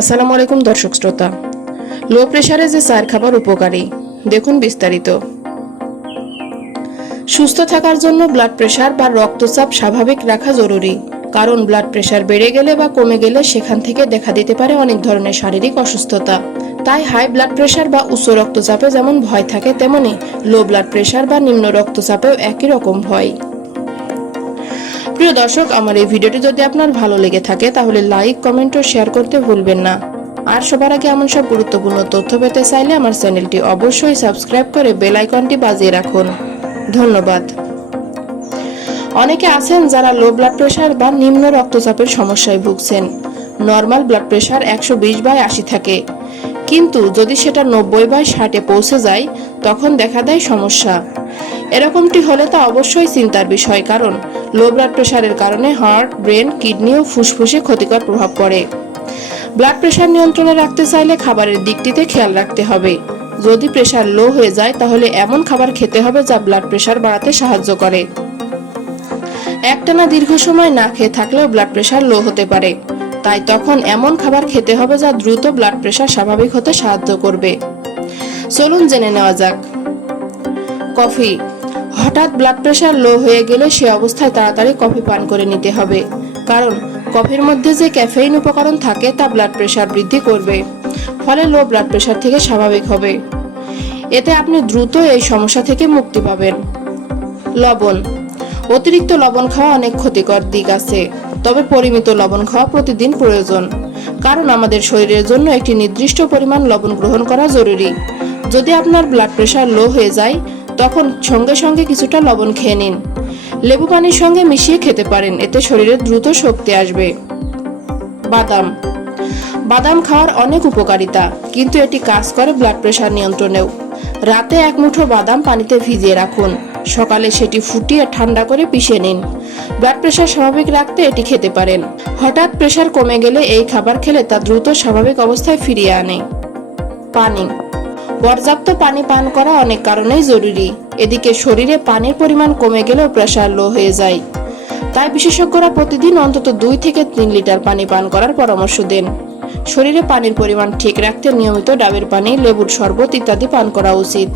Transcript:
আসসালামু আলাইকুম, দর্শক শ্রোতা। লো প্রেশারে যে চার খাবার উপকারী, দেখুন বিস্তারিত। সুস্থ থাকার জন্য ব্লাড প্রেশার বা রক্তচাপ স্বাভাবিক রাখা জরুরি, কারণ ব্লাড প্রেশার বেড়ে গেলে বা কমে গেলে সেখান থেকে দেখা দিতে পারে অনেক ধরনের শারীরিক অসুস্থতা। তাই হাই ব্লাড প্রেশার বা উচ্চ রক্তচাপে যেমন ভয় থাকে, তেমনি লো ব্লাড প্রেশার বা নিম্ন রক্তচাপেও একই রকম ভয়। প্রিয় দর্শক, আমার এই ভিডিওটি যদি আপনার ভালো লেগে থাকে, তাহলে লাইক কমেন্ট ও শেয়ার করতে ভুলবেন না। আর সবার আগে এমন সব গুরুত্বপূর্ণ তথ্য পেতে চাইলে আমার চ্যানেলটি অবশ্যই সাবস্ক্রাইব করে বেল আইকনটি বাজিয়ে রাখুন। ধন্যবাদ। অনেকে আছেন যারা লো ব্লাড প্রেশার বা নিম্ন রক্তচাপের সমস্যায় ভুগছেন। নর্মাল ব্লাড প্রেশার একশো বিশ বাই আশি থাকে। কিন্তু যদি সেটা নব্বই বাই ষাটে পৌঁছে যায়, তখন দেখা দেয় সমস্যা। এরকমটি হলে তা অবশ্যই চিন্তার বিষয়, কারণ লো ব্লাড প্রেশারের কারণে হার্ট, ব্রেন, কিডনি ও ফুসফুসে ক্ষতিকর প্রভাব পড়ে। ব্লাড প্রেশার নিয়ন্ত্রণে রাখতে চাইলে খাবারের দিকটিতে খেয়াল রাখতে হবে। যদি প্রেশার লো হয়ে যায়, তাহলে এমন খাবার খেতে হবে যা ব্লাড প্রেশার বাড়াতে সাহায্য করে। একটানা দীর্ঘ সময় না খেয়ে থাকলেও ব্লাড প্রেশার লো হতে পারে। তাই তখন এমন খাবার খেতে হবে যা দ্রুত ব্লাড প্রেশার স্বাভাবিক হতে সাহায্য করবে। চলুন জেনে নেওয়া যাক। কফি হঠাৎ ব্লাড প্রেশার লো হয়ে গেলে সে অবস্থায় তাড়াতাড়ি কফি পান করে নিতে হবে। কারণ, কফির মধ্যে যে ক্যাফেইন উপকরণ থাকে তা ব্লাড প্রেশার বৃদ্ধি করবে। ফলে লো ব্লাড প্রেশার থেকে স্বাভাবিক হবে। এতে আপনি দ্রুত এই সমস্যা থেকে মুক্তি পাবেন। লবণ। অতিরিক্ত লবণ খাওয়া অনেক ক্ষতিকর দিক আছে, তবে পরিমিত লবণ খাওয়া প্রতিদিন প্রয়োজন। কারণ, আমাদের শরীরের জন্য একটি নির্দিষ্ট পরিমাণ লবণ গ্রহণ করা জরুরি। যদি আপনার ব্লাড প্রেশার লো হয়ে যায় তখন সঙ্গে সঙ্গে কিছুটা লবণ খেয়ে নিন। লেবু পানির সঙ্গে মিশিয়ে খেতে পারেন, এতে শরীরে দ্রুত শক্তি আসবে। বাদাম। বাদাম খাওয়ার অনেক উপকারিতা, কিন্তু এটি কাজ করে ব্লাড প্রেশার নিয়ন্ত্রণেও। রাতে এক মুঠো বাদাম পানিতে ভিজিয়ে রাখুন। সকালে সেটি ফুটিয়ে ঠান্ডা করে পিষে নিন। ব্লাড প্রেশার স্বাভাবিক রাখতে এটি খেতে পারেন। হঠাৎ প্রেশার কমে গেলে এই খাবার খেলে তা দ্রুত স্বাভাবিক অবস্থায় ফিরিয়ে আনে। পানি। পর্যাপ্ত পানি পান করা অনেক কারণেই জরুরি। এদিকে শরীরে পানির পরিমাণ কমে গেলেও প্রেশার লো হয়ে যায়। তাই বিশেষজ্ঞরা প্রতিদিন অন্তত দুই থেকে তিন লিটার পানি পান করার পরামর্শ দেন। শরীরে পানির পরিমাণ ঠিক রাখতে নিয়মিত ডাবের পানি, লেবুর শরবত ইত্যাদি পান করা উচিত।